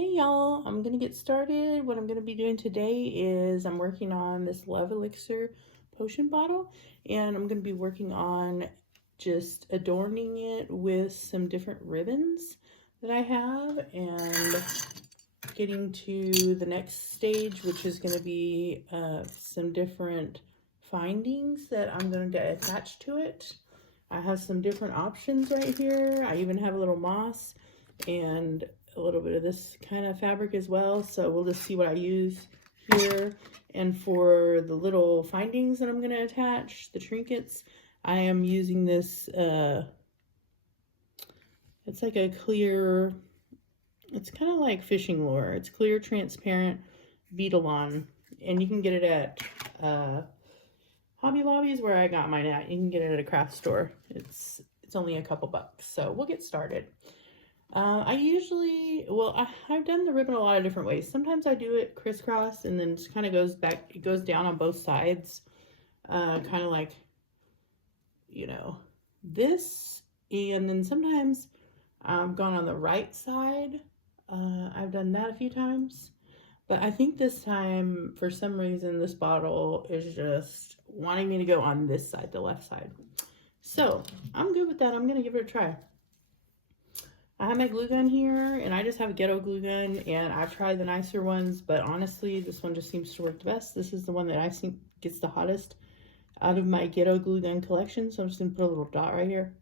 Hey y'all, I'm gonna get started. What I'm gonna be doing today is I'm working on this Love Elixir potion bottle, and I'm gonna be working on just adorning it with some different ribbons that I have and getting to the next stage, which is gonna be some different findings that I'm going to attach to it. I have some different options right here. I even have a little moss and a little bit of this kind of fabric as well, so we'll just see what I use here. And for the little findings that I'm going to attach, the trinkets, I am using this it's like a clear, it's kind of like fishing lure. It's clear transparent beadalon, and you can get it at Hobby Lobby is where I got mine at. You can get it at a craft store. It's only a couple bucks, so we'll get started. I usually, I've done the ribbon a lot of different ways. Sometimes I do it crisscross and then it kind of goes back, it goes down on both sides, kind of like, you know, this. And then sometimes I've gone on the right side. I've done that a few times. But I think this time, for some reason, this bottle is just wanting me to go on this side, the left side. So I'm good with that. I'm going to give it a try. I have my glue gun here, and I just have a ghetto glue gun, and I've tried the nicer ones, but honestly, this one just seems to work the best. This is the one that I think gets the hottest out of my ghetto glue gun collection, so I'm just going to put a little dot right here.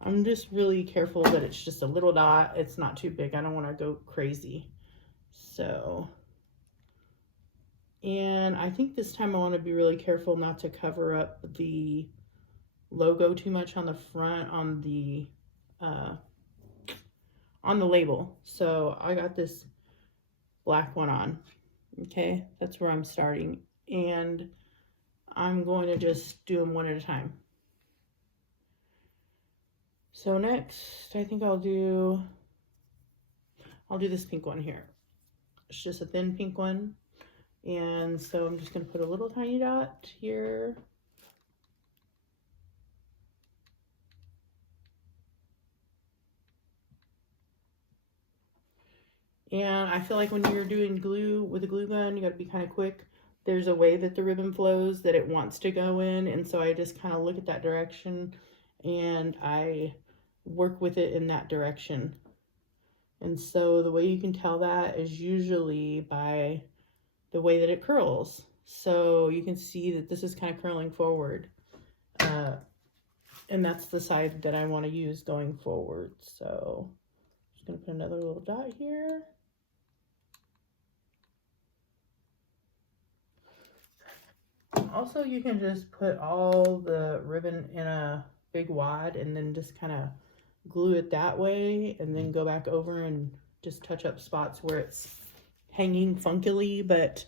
I'm just really careful that it's just a little dot. It's not too big. I don't want to go crazy. So, and I think this time I want to be really careful not to cover up the logo too much on the front on the label. So I got this black one on. Okay, that's where I'm starting, and I'm going to just do them one at a time. So next, I think I'll do this pink one here. It's just a thin pink one. And so I'm just going to put a little tiny dot here. And I feel like when you're doing glue with a glue gun, you got to be kind of quick. There's a way that the ribbon flows that it wants to go in. And so I just kind of look at that direction and I work with it in that direction. And so the way you can tell that is usually by the way that it curls. So you can see that this is kind of curling forward. And that's the side that I want to use going forward. So I'm just going to put another little dot here. Also, you can just put all the ribbon in a big wad and then just kind of glue it that way and then go back over and just touch up spots where it's hanging funkily. But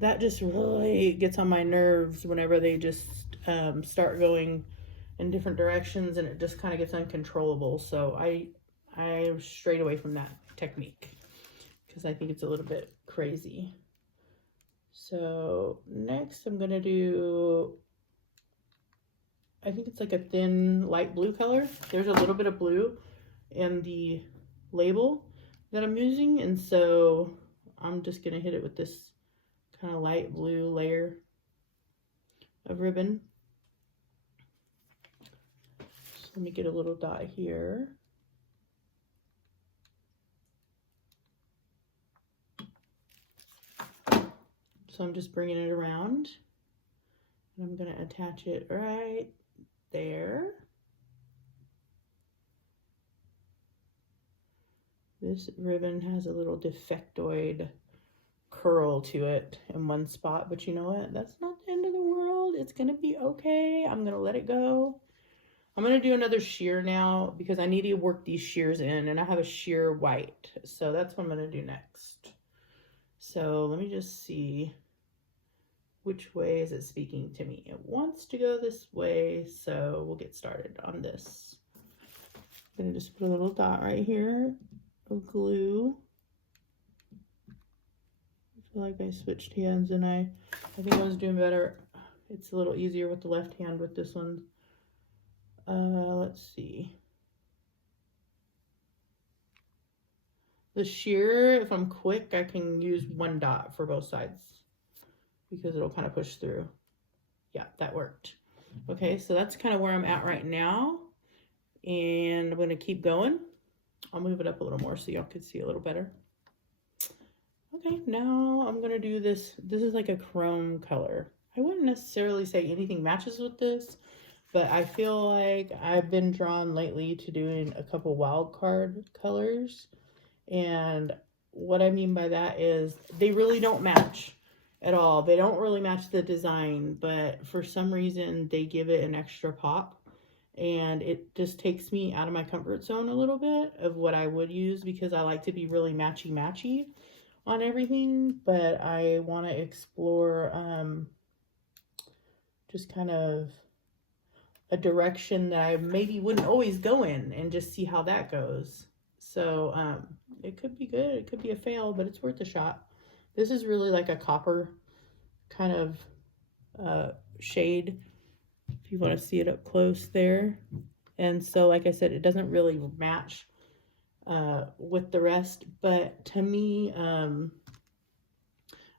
that just really gets on my nerves whenever they just start going in different directions and it just kind of gets uncontrollable. So I strayed away from that technique because I think it's a little bit crazy. So next I'm gonna do, I think it's like a thin light blue color. There's a little bit of blue in the label that I'm using, and so I'm just gonna hit it with this kind of light blue layer of ribbon. So let me get a little dot here. So I'm just bringing it around, and I'm going to attach it right there. This ribbon has a little defectoid curl to it in one spot, but you know what? That's not the end of the world. It's going to be okay. I'm going to let it go. I'm going to do another sheer now because I need to work these sheers in, and I have a sheer white. So that's what I'm going to do next. So let me just see. Which way is it speaking to me? It wants to go this way, so we'll get started on this. I'm gonna just put a little dot right here of glue. I feel like I switched hands and I think I was doing better. It's a little easier with the left hand with this one. Let's see. The sheer, if I'm quick, I can use 1 dot for both sides because it'll kind of push through. Yeah, that worked. Okay, so that's kind of where I'm at right now. And I'm going to keep going. I'll move it up a little more so y'all can see a little better. Okay, now I'm going to do this. This is like a chrome color. I wouldn't necessarily say anything matches with this, but I feel like I've been drawn lately to doing a couple wild card colors. And what I mean by that is they really don't match at all. They don't really match the design, but for some reason they give it an extra pop. And it just takes me out of my comfort zone a little bit of what I would use because I like to be really matchy-matchy on everything. But I want to explore just kind of a direction that I maybe wouldn't always go in and just see how that goes. So it could be good, it could be a fail, but it's worth a shot. This is really like a copper kind of shade, if you want to see it up close there. And so, like I said, it doesn't really match with the rest, but to me, I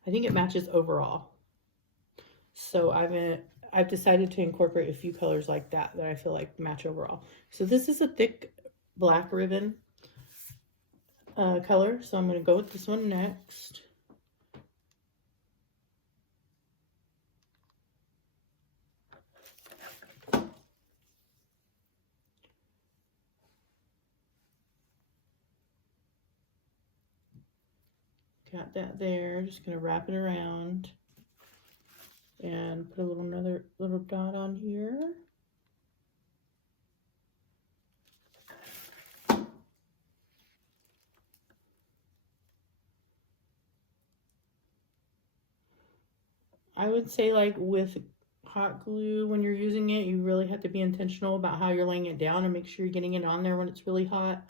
think it matches overall. So I've decided to incorporate a few colors like that I feel like match overall. So this is a thick black ribbon color, so I'm going to go with this one next. Got that there. Just going to wrap it around and put another little dot on here. I would say, like with hot glue, when you're using it, you really have to be intentional about how you're laying it down and make sure you're getting it on there when it's really hot.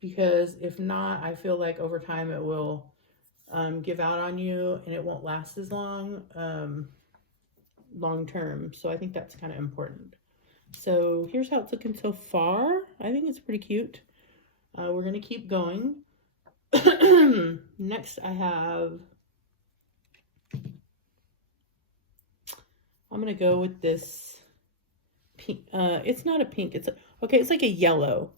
Because if not, I feel like over time it will give out on you and it won't last as long term. So I think that's kind of important. So here's how it's looking so far. I think it's pretty cute. We're going to keep going. Next I have, I'm going to go with this pink. It's not a pink. It's like a yellow.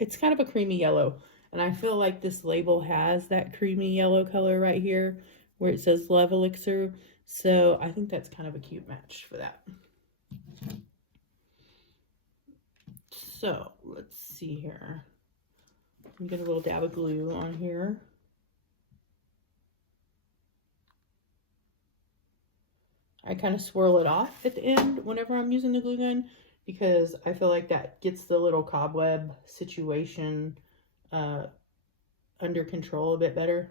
It's kind of a creamy yellow. And I feel like this label has that creamy yellow color right here where it says Love Elixir. So I think that's kind of a cute match for that. So let's see here. I'm getting a little dab of glue on here. I kind of swirl it off at the end whenever I'm using the glue gun because I feel like that gets the little cobweb situation under control a bit better.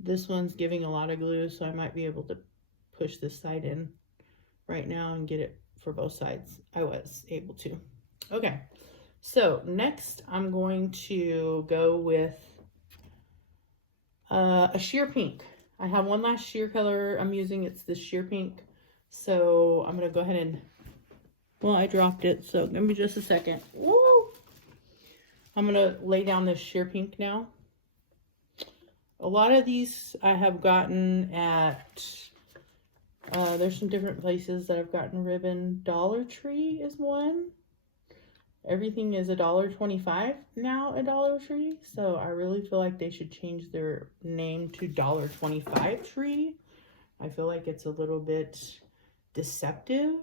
This one's giving a lot of glue, so I might be able to push this side in right now and get it for both sides. I was able to. Okay, so next I'm going to go with a sheer pink. I have one last sheer color I'm using. It's the sheer pink. So I'm going to go ahead and, well, I dropped it, so give me just a second. Woo! I'm going to lay down this sheer pink now. A lot of these I have gotten at, there's some different places that I've gotten ribbon. Dollar Tree is one. Everything is $1.25 now at Dollar Tree. So I really feel like they should change their name to $1.25 Tree. I feel like it's a little bit deceptive,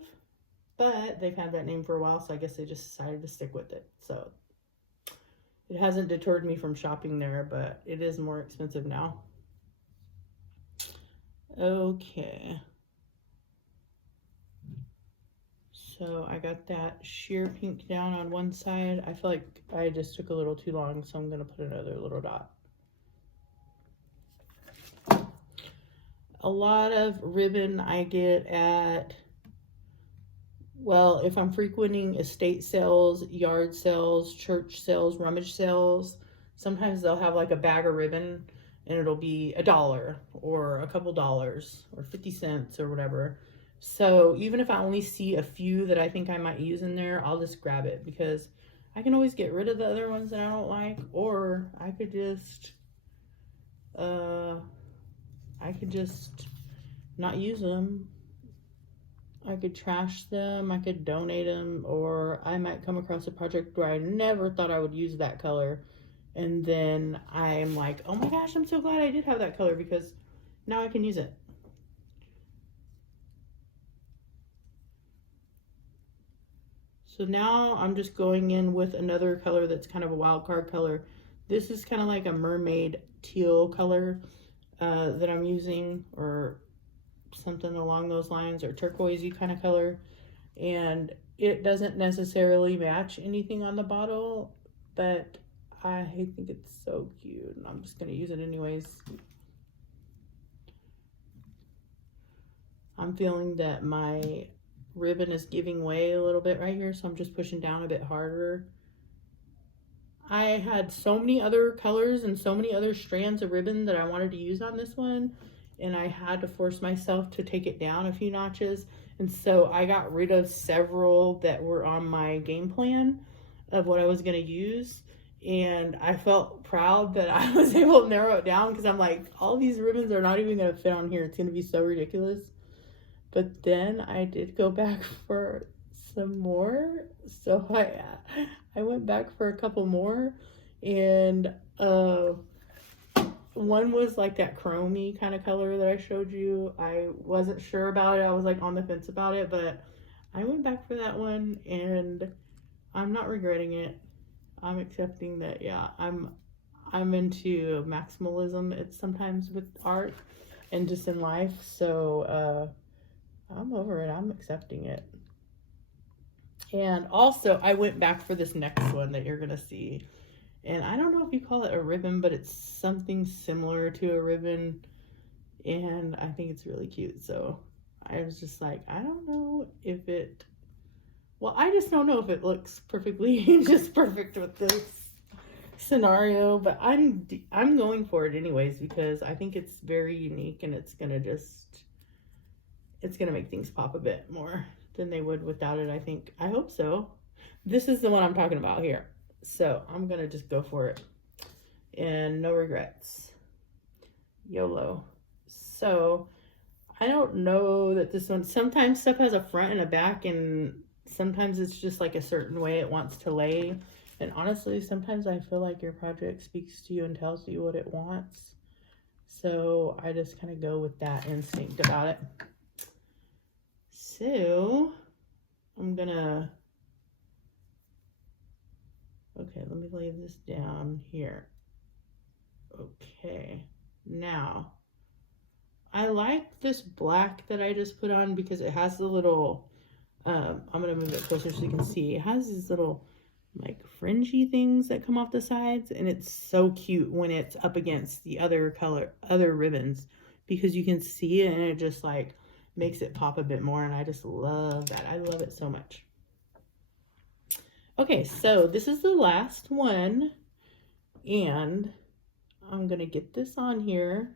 but they've had that name for a while, so I guess they just decided to stick with it. So it hasn't deterred me from shopping there, but it is more expensive now. Okay. So I got that sheer pink down on one side. I feel like I just took a little too long, so I'm going to put another little dot. A lot of ribbon I get at, well, if I'm frequenting estate sales, yard sales, church sales, rummage sales, sometimes they'll have like a bag of ribbon and it'll be $1 or a couple dollars or 50 cents or whatever. So even if I only see a few that I think I might use in there, I'll just grab it because I can always get rid of the other ones that I don't like, or I could just not use them. I could trash them, I could donate them, or I might come across a project where I never thought I would use that color, and then I'm like, oh my gosh, I'm so glad I did have that color because now I can use it. So now I'm just going in with another color that's kind of a wild card color. This is kind of like a mermaid teal color that I'm using, or something along those lines, or turquoisey kind of color. And it doesn't necessarily match anything on the bottle, but I think it's so cute, and I'm just going to use it anyways. I'm feeling that my ribbon is giving way a little bit right here, so I'm just pushing down a bit harder. I had so many other colors and so many other strands of ribbon that I wanted to use on this one, and I had to force myself to take it down a few notches, and so I got rid of several that were on my game plan of what I was going to use, and I felt proud that I was able to narrow it down, because I'm like, all these ribbons are not even going to fit on here. It's going to be so ridiculous. But then I did go back for some more, so I went back for a couple more, and one was like that chromey kind of color that I showed you. I wasn't sure about it. I was like on the fence about it, but I went back for that one, and I'm not regretting it. I'm accepting that, yeah, I'm into maximalism. It's sometimes with art and just in life, so I'm over it. I'm accepting it. And also, I went back for this next one that you're going to see. And I don't know if you call it a ribbon, but it's something similar to a ribbon. And I think it's really cute. So I was just like, I don't know if it... Well, I just don't know if it looks perfectly just perfect with this scenario. But I'm going for it anyways, because I think it's very unique, and it's going to make things pop a bit more than they would without it, I think. I hope so. This is the one I'm talking about here. So I'm going to just go for it. And no regrets. YOLO. So I don't know that this one, sometimes stuff has a front and a back, and sometimes it's just like a certain way it wants to lay. And honestly, sometimes I feel like your project speaks to you and tells you what it wants. So I just kind of go with that instinct about it. So I'm gonna, okay, let me lay this down here. Okay, now I like this black that I just put on because it has the little, I'm gonna move it closer so you can see. It has these little like fringy things that come off the sides, and it's so cute when it's up against the other ribbons, because you can see it and it just like makes it pop a bit more, and I just love that. I love it so much. Okay, so this is the last one, and I'm gonna get this on here,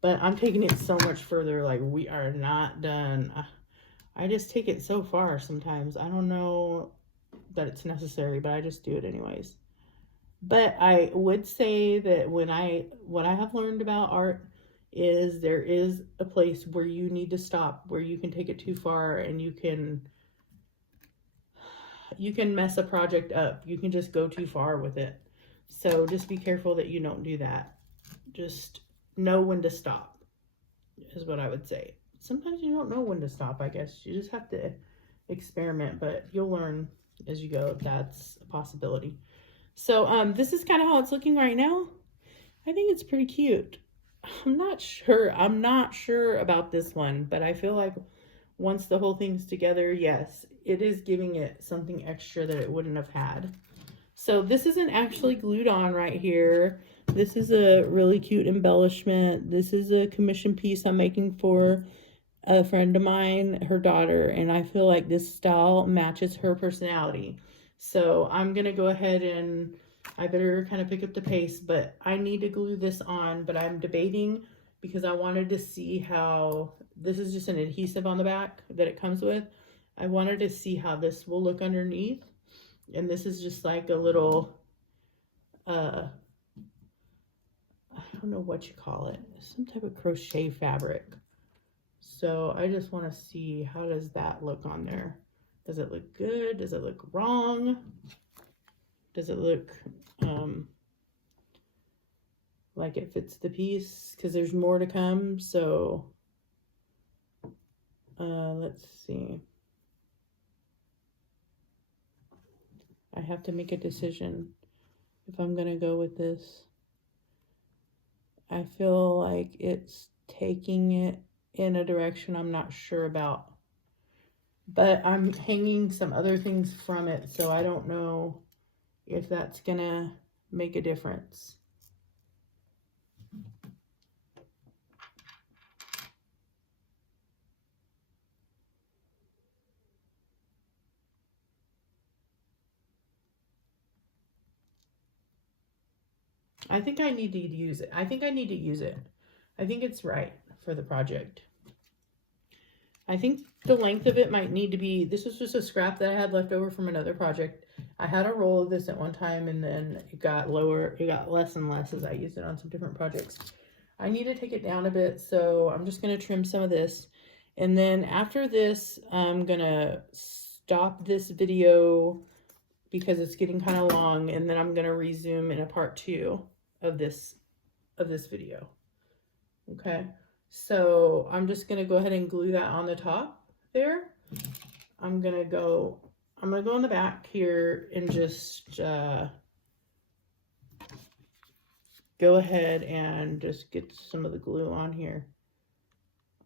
but I'm taking it so much further. Like, we are not done. I just take it so far sometimes. I don't know that it's necessary, but I just do it anyways. But I would say that what I have learned about art is there is a place where you need to stop, where you can take it too far, and you can mess a project up. You can just go too far with it. So just be careful that you don't do that. Just know when to stop, is what I would say. Sometimes you don't know when to stop, I guess. You just have to experiment, but you'll learn as you go if that's a possibility. So this is kind of how it's looking right now. I think it's pretty cute. I'm not sure about this one, but I feel like once the whole thing's together, yes, it is giving it something extra that it wouldn't have had. So this isn't actually glued on right here. This is a really cute embellishment. This is a commission piece I'm making for a friend of mine, her daughter, and I feel like this style matches her personality. So I'm gonna go ahead and I better kind of pick up the pace, but I need to glue this on, but I'm debating because I wanted to see how, this is just an adhesive on the back that it comes with. I wanted to see how this will look underneath. And this is just like a little, I don't know what you call it, some type of crochet fabric. So I just want to see, how does that look on there? Does it look good? Does it look wrong? Does it look like it fits the piece? Because there's more to come. So let's see. I have to make a decision if I'm going to go with this. I feel like it's taking it in a direction I'm not sure about. But I'm hanging some other things from it, so I don't know if that's going to make a difference. I think I need to use it. I think I need to use it. I think it's right for the project. I think the length of it might need to be, this was just a scrap that I had left over from another project. I had a roll of this at one time, and then it got lower, it got less and less as I used it on some different projects. I need to take it down a bit, so I'm just going to trim some of this. And then after this, I'm going to stop this video because it's getting kind of long, and then I'm going to resume in a part 2 of this video. Okay, so I'm just going to go ahead and glue that on the top there. I'm going to go on the back here and just go ahead and just get some of the glue on here.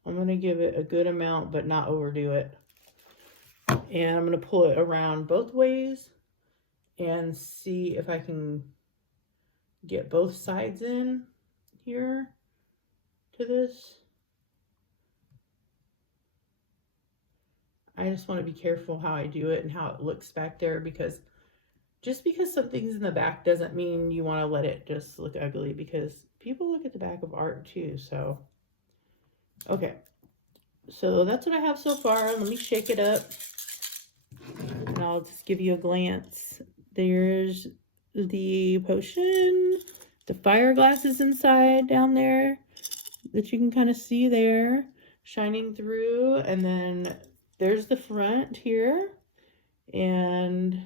I'm going to give it a good amount, but not overdo it. And I'm going to pull it around both ways and see if I can get both sides in here to this. I just want to be careful how I do it and how it looks back there, because just because something's in the back doesn't mean you want to let it just look ugly, because people look at the back of art too. So, okay. So that's what I have so far. Let me shake it up and I'll just give you a glance. There's the potion, the fire glasses inside down there that you can kind of see there shining through, and then there's the front here, and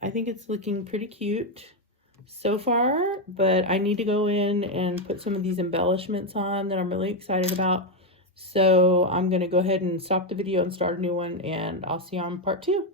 I think it's looking pretty cute so far, but I need to go in and put some of these embellishments on that I'm really excited about. So I'm going to go ahead and stop the video and start a new one, and I'll see you on part 2.